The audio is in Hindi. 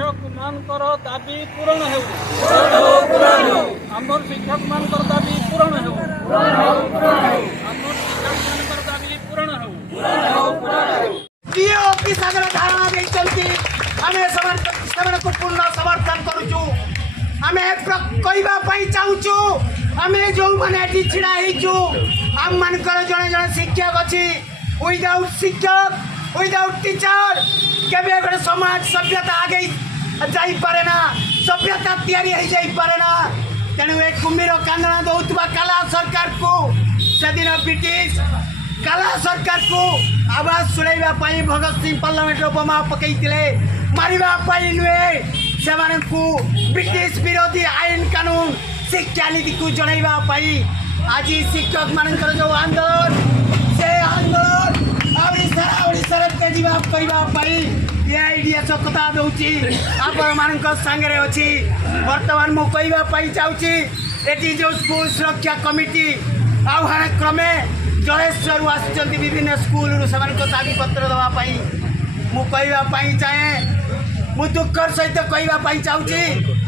शिक्षक मानकर दाबी पूरण हो आमर शिक्षक मानकर दाबी पूरण हो आमर शिक्षक मानकर दाबी पूरण हो डीओ ऑफिस आगे धारणा देइछंती हमें को पूर्ण समर्थन करूछु हमें कहवा चाहूँ हमें जो मैंने छिड़ा हो आम मानकर जड़े जड़े शिक्षक अच्छी विदाउट शिक्षक विदाउट टीचर केबे गोटे समाज सभ्यता आगे जापे ना सभ्यता पारे ना तेणु ए कुम्भीर कांदना दौथुवा काला सरकार को से दिन ब्रिटिश काला सरकार को आवाज शुणा भगत सिंह पार्लियामेंट बोमा पकई मारे नुहे से ब्रिटिश विरोधी आईन कानून शिक्षा नीति को जनवाई आज शिक्षक मान जो आंदोलन से आंदोलन सारा ओडिशा करने ये सतता दूची आपण मान सांगे अच्छी बर्तमान मुझे चाहूँगी ये जो स्कूल सुरक्षा कमिटी आह्वान क्रमे जलेश्वर आसुच्च विभिन्न स्कूल दाबी पत्र दवाई मुझे चाहे मु दुखर सहित कहवाई चाहूँगी